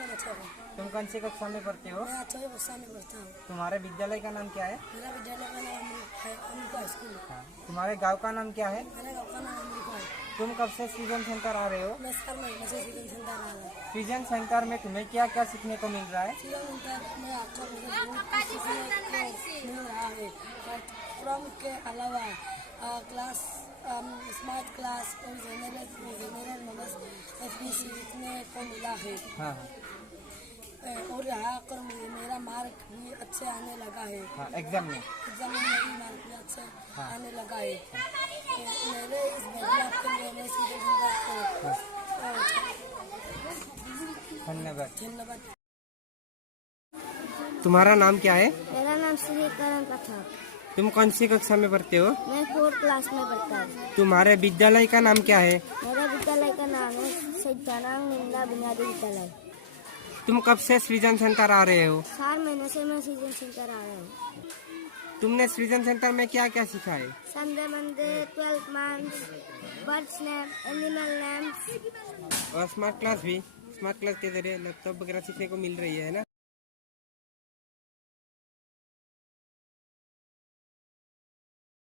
में बच्चा हूँ। तुम कौन सी कक्षा में पढ़ते हो? मैं 8वीं कक्षा में पढ़ता हूँ। तुम्हारे विद्यालय का नाम क्या है? मेरा विद्यालय का नाम अमृता हाई स्कूल है। तुम्हारे गांव का नाम क्या है? मेरे गाँव का नाम अमृता है। तुम कब से सृजन सेंटर आ रहे हो? मैं 4 महीने से सीजन सेंटर आ रहा हूँ। सृजन सेंटर में तुम्हें क्या क्या सीखने को मिल रहा है? सीजन सेंटर में आपको बहुत कुछ सीखने को मिल रहा है। फ्रॉम के अलावा क्लास स्मार्ट क्लास और जनरल नॉलेज भी सीखने को मिला है। हाँ और यहाँ पर मेरा मार्क भी अच्छे आने लगा है। हाँ, एग्जाम में मेरी मार्क भी अच्छे आने लगा है। मेरे इस बदलाव के लिए मैं सीजन सेंटर को धन्यवाद। तुम्हारा नाम क्या है? मेरा नाम श्री करण प्रताप। तुम कौन सी कक्षा में पढ़ते हो? मैं 4th क्लास में पढ़ता हूँ। तुम्हारे विद्यालय का नाम क्या है? मेरा विद्यालय का नाम है सैदानांग निंदा बुनियादी विद्यालय। तुम कब से सृजन सेंटर आ रहे हो? 4 महीने से मैं सीजन सेंटर आ रहा हूँ। तुमने सृजन सेंटर में क्या क्या सीखा है? Sunday Monday 12 months birds name animal names और स्मार्ट क्लास भी? स्मार्ट क्लास के जरिए लैपटॉप वगैरह सीखने को मिल रही है ना?